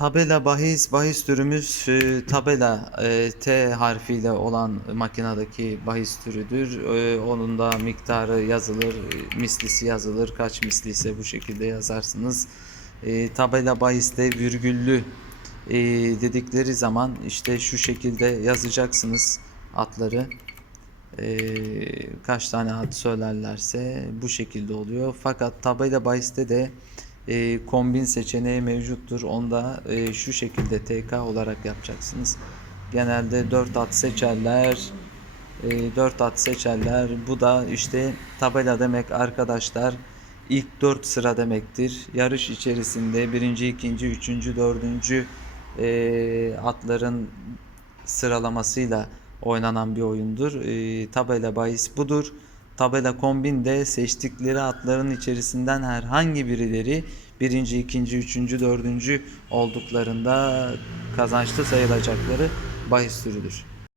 Tabela bahis, bahis türümüz e, tabela e, T harfiyle olan makinedeki bahis türüdür. E, onun da miktarı yazılır, mislisi yazılır. Kaç misli ise bu şekilde yazarsınız. E, tabela bahiste virgüllü e, dedikleri zaman işte şu şekilde yazacaksınız atları. E, kaç tane at söylerlerse bu şekilde oluyor. Fakat tabela bahiste de e, kombin seçeneği mevcuttur. Onda e, şu şekilde TK olarak yapacaksınız. Genelde 4 at seçerler. E, 4 at seçerler. Bu da işte tabela demek arkadaşlar. İlk 4 sıra demektir. Yarış içerisinde birinci, ikinci, üçüncü, dördüncü e, atların sıralamasıyla oynanan bir oyundur. E, tabela bahis budur. Tabela kombin de seçtikleri atların içerisinden herhangi birileri birinci, ikinci, üçüncü, dördüncü olduklarında kazançlı sayılacakları bahis türüdür.